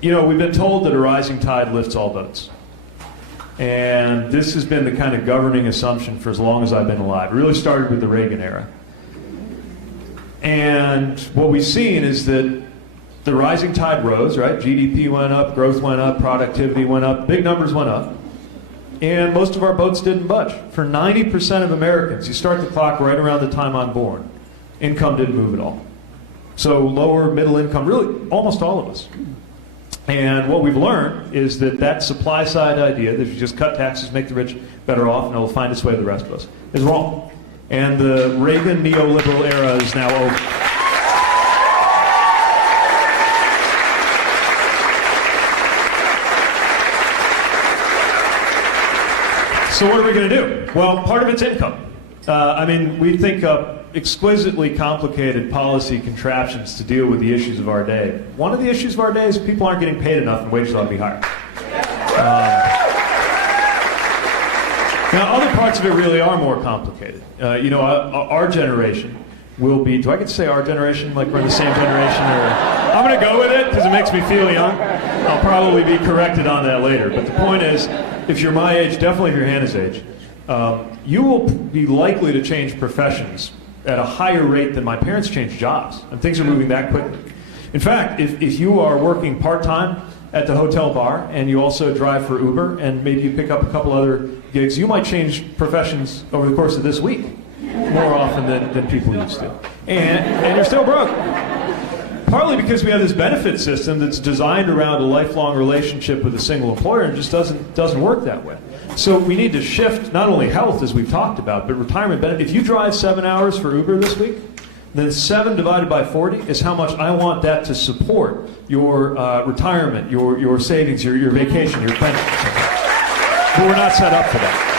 You know, we've been told that a rising tide lifts all boats. And this has been the kind of governing assumption for as long as I've been alive. It really started with the Reagan era. And what we've seen is that the rising tide rose, right? GDP went up, growth went up, productivity went up, big numbers went up. And most of our boats didn't budge. For 90% of Americans, you start the clock right around the time I'm born, income didn't move at all. So lower middle income, really almost all of us. And what we've learned is that that supply side idea that you just cut taxes, make the rich better off, and it will find its way to the rest of us, is wrong. And the Reagan neoliberal era is now over. So what are we going to do? Well, part of it's income. I mean, we think of exquisitely complicated policy contraptions to deal with the issues of our day. One of the issues of our day is people aren't getting paid enough and wages ought to be higher. Now, other parts of it really are more complicated. You know, our generation will be, do I get to say our generation, like we're in the same generation? Or, I'm going to go with it because it makes me feel young. I'll probably be corrected on that later. But the point is, if you're my age, definitely if you're Hannah's age, you will be likely to change professions at a higher rate than my parents changed jobs. And things are moving that quickly. In fact, if you are working part-time at the hotel bar and you also drive for Uber and maybe you pick up a couple other gigs, you might change professions over the course of this week more often than people used to. And you're still broke. Partly because we have this benefit system that's designed around a lifelong relationship with a single employer and just doesn't work that way. So we need to shift not only health, as we've talked about, but retirement benefit. If you drive 7 hours for Uber this week, then 7 divided by 40 is how much I want that to support your retirement, your savings, your vacation, your pension. But we're not set up for that.